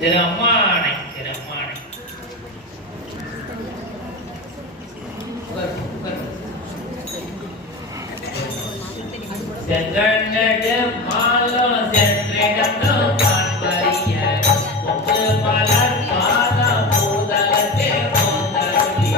திருமானை சென்றடு மாலோ சென்றிடந்தோ காண்பறிய முத்து மலர் பாத பூதலத்தே போந்தருளி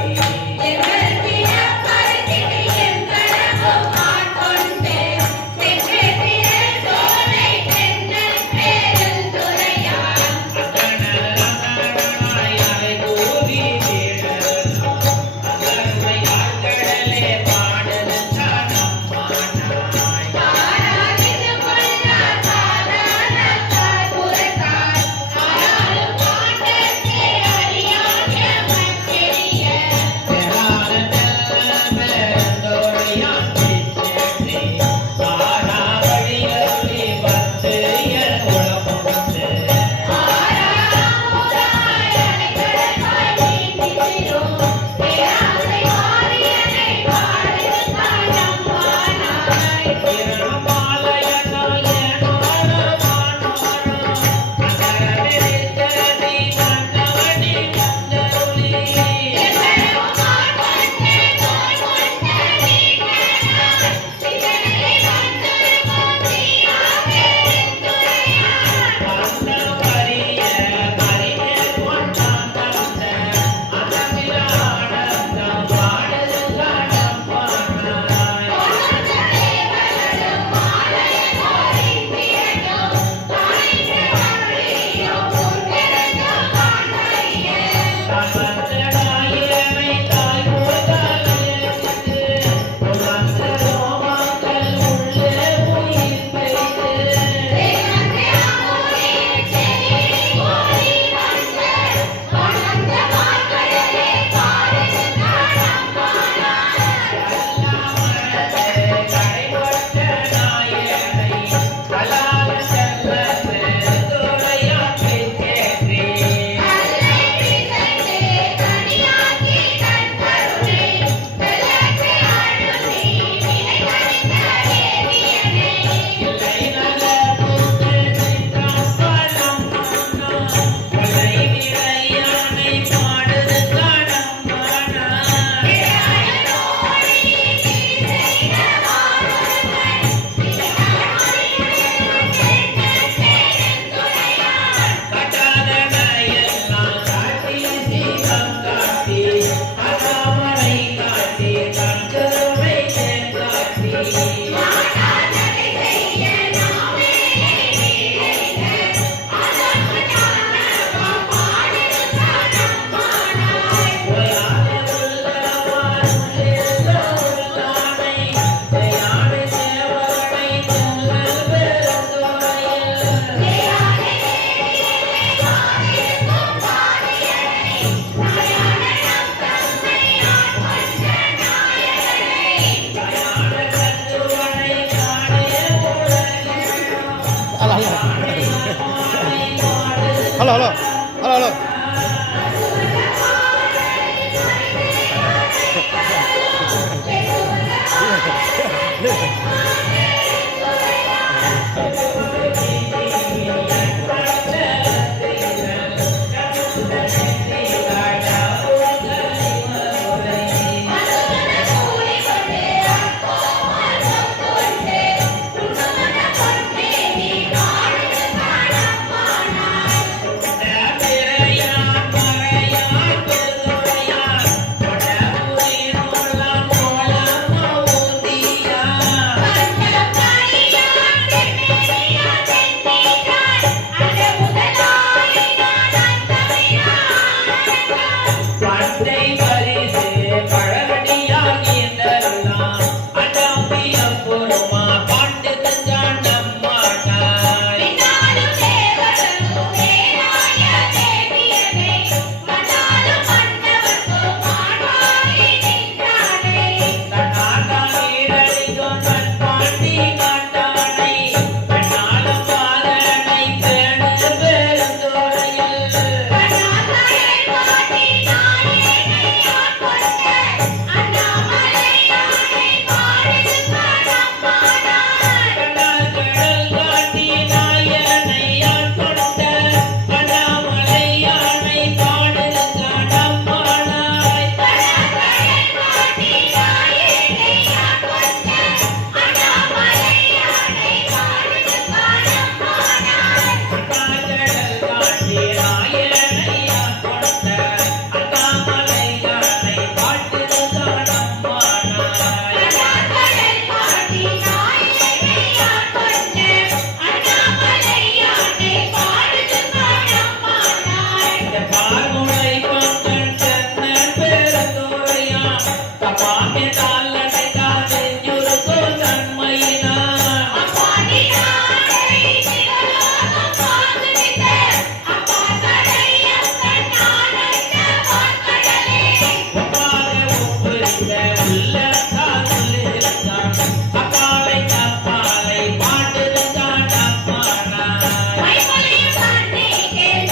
உள்ளத்தான் சொல்லிருக்கான் அப்பாலை அப்பாலை பாட்டுதான் அம்மானாய் மைமலையும் கண்ணே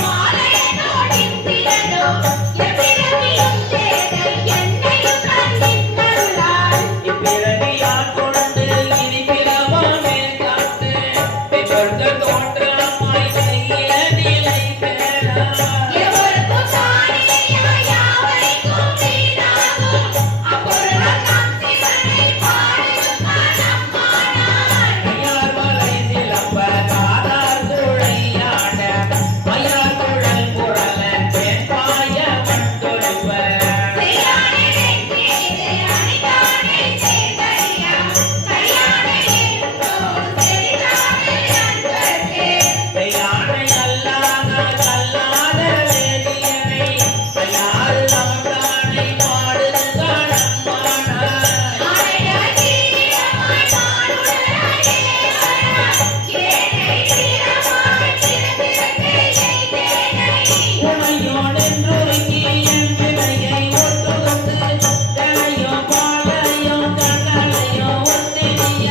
மாலையனோடின் திரளோ எப்பிரவியும் தேவை என்னையும் கண்ணின்னருளாய் இப்பிறவியா கொண்டு இனி பிறவாமே காத்து பெற்றோர்கள் தோற்றமாய் செய்ய நிலை பெறா எவருக்கும் காணியா யாவரைக்கும் வீணாகும் அப்பொருளால் நம் சிவனை பாடுதுதான் அம்மானாய் ஐயார் மலை சிலம்ப காதார் குழையாட மயார் குழல் குரல பெண் பாய மட்டொழுவ செய்யானே நெஞ்சீரே அணிதானே சேர்ந்தறியா கரியானே நேர்ந்தோடு செறிதானே அன்பர்க்கே யானை அல்லாத கல்லாத வேதியனை யாரு நமக்கானை பாடுதுதான் அம்மானாய் ஆனையாய் தீரமாய் மானுடராய் தேவராய் ஏனை தீரமாய் திறந்திருந்தே எய்தேனை உனையோடென்றுருக்கி என் வினையை ஒட்டுகந்து தலையோ பாலையோ கண்ணலையோ ஒத்தினிய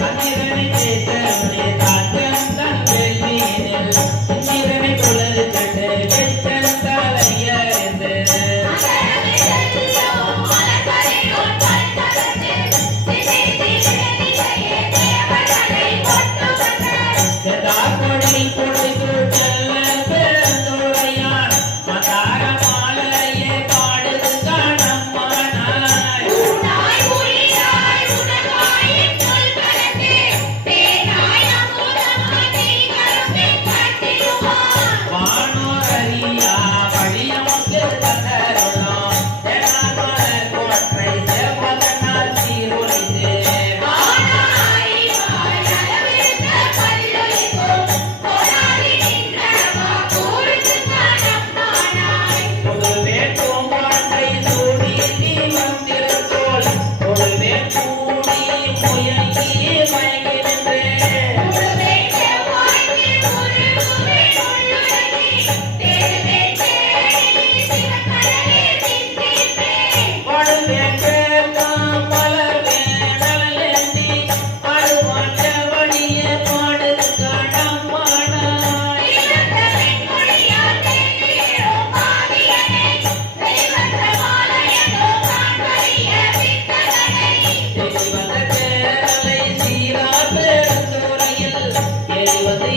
கண்ணீரனை கேட்டவனே காற்றன் தன் வெள்ளியினில் இந்திரனை புலரு கண்டு வெச்சன் தலையறிந்து செதார்கொடி பொழுது செல்ல பெருந்துரையான் மதார மாலையே பாடுதுதான் அம்மானாய் வானோரறியா வழியமுக்கு தந்தருளோம் தெனாமலர் கோற்றை செவ்வதனால் சீருரைத்து புதுவே பூம்பாட்டை சூடி நீ வந்திருக்கோள் பொழுவே கூடி முயங்கி மயங்கி நின்றேன் படுவே கேட்காம் மலர்வே நலலேந்தி அழுவாண்ட வழியே பாடுதுதான் அம்மானாய் எரிவந்த பேரலை சீரா பெருந்துறையில் எரிவது